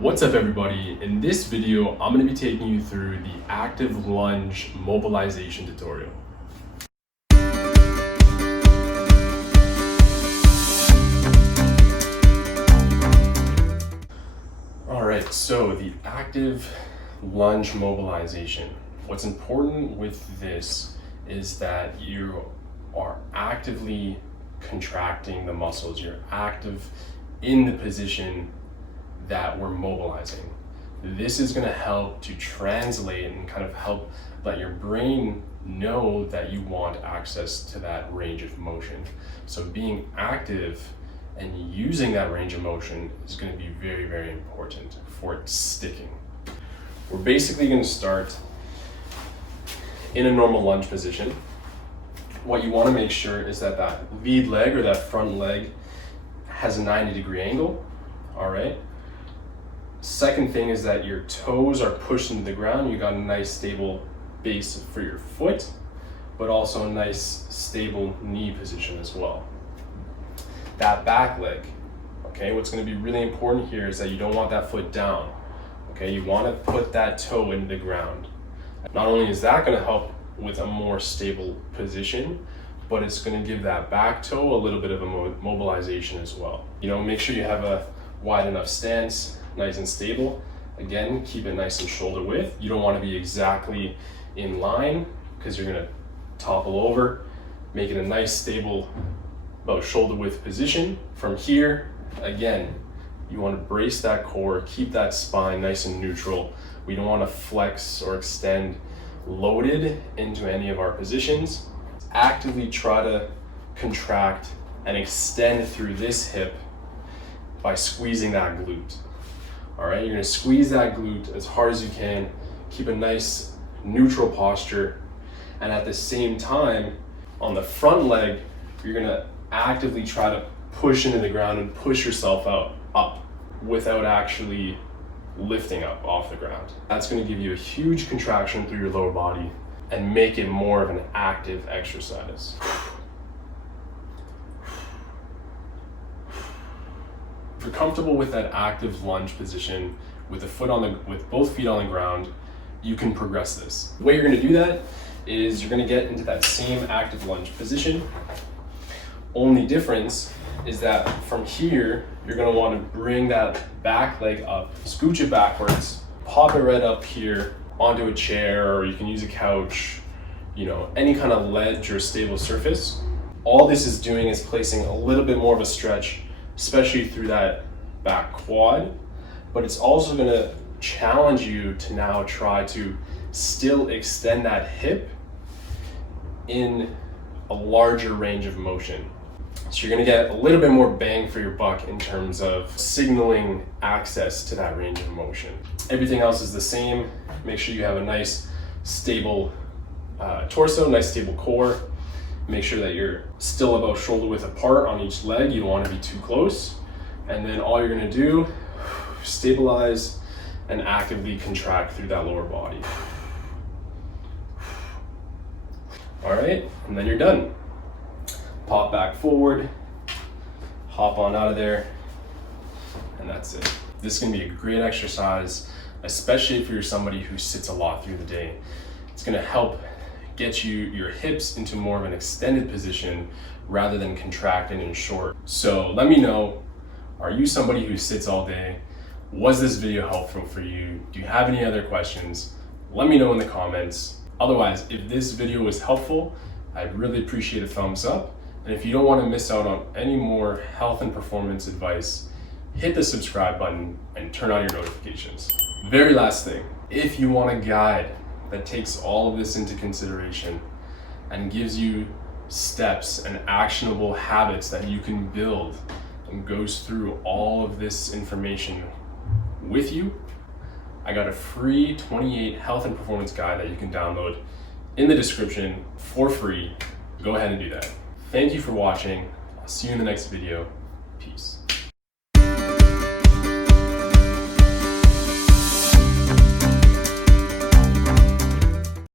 What's up everybody? In this video, I'm going to be taking you through the active lunge mobilization tutorial. Alright, so the active lunge mobilization. What's important with this is that you are actively contracting the muscles. You're active in the position that we're mobilizing. This is going to help to translate and kind of help let your brain know that you want access to that range of motion. So being active and using that range of motion is going to be very, very important for it sticking. We're basically going to start in a normal lunge position. What you want to make sure is that that lead leg or that front leg has a 90-degree angle. All right. Second thing is that your toes are pushed into the ground. You got a nice stable base for your foot, but also a nice stable knee position as well. That back leg, okay, what's going to be really important here is that you don't want that foot down. Okay, you want to put that toe into the ground. Not only is that going to help with a more stable position, but it's going to give that back toe a little bit of a mobilization as well. You know, make sure you have a wide enough stance, nice and stable. Again, keep it nice and shoulder width. You don't want to be exactly in line because you're going to topple over. Make it a nice stable, about shoulder width position. From here, again, you want to brace that core, keep that spine nice and neutral. We don't want to flex or extend loaded into any of our positions. Actively try to contract and extend through this hip by squeezing that glute. All right, you're gonna squeeze that glute as hard as you can, keep a nice neutral posture, and at the same time, on the front leg, you're gonna actively try to push into the ground and push yourself up without actually lifting up off the ground. That's gonna give you a huge contraction through your lower body and make it more of an active exercise. If you're comfortable with that active lunge position with both feet on the ground, you can progress this. The way you're going to do that is you're going to get into that same active lunge position. Only difference is that from here, you're going to want to bring that back leg up, scooch it backwards, pop it right up here onto a chair, or you can use a couch, you know, any kind of ledge or stable surface. All this is doing is placing a little bit more of a stretch, especially through that back quad, but it's also going to challenge you to now try to still extend that hip in a larger range of motion. So you're going to get a little bit more bang for your buck in terms of signaling access to that range of motion. Everything else is the same. Make sure you have a nice stable torso, nice stable core. Make sure that you're still about shoulder width apart on each leg. You don't want to be too close. And then all you're going to do, stabilize and actively contract through that lower body. All right, and then you're done. Pop back forward, hop on out of there, and that's it. This is going to be a great exercise, especially if you're somebody who sits a lot through the day. It's going to help get your hips into more of an extended position rather than contracted and short. So let me know, are you somebody who sits all day? Was this video helpful for you? Do you have any other questions? Let me know in the comments. Otherwise, if this video was helpful, I'd really appreciate a thumbs up. And if you don't want to miss out on any more health and performance advice, hit the subscribe button and turn on your notifications. Very last thing, if you want a guide that takes all of this into consideration and gives you steps and actionable habits that you can build and goes through all of this information with you, I got a free 28 health and performance guide that you can download in the description for free. Go ahead and do that. Thank you for watching. I'll see you in the next video. Peace.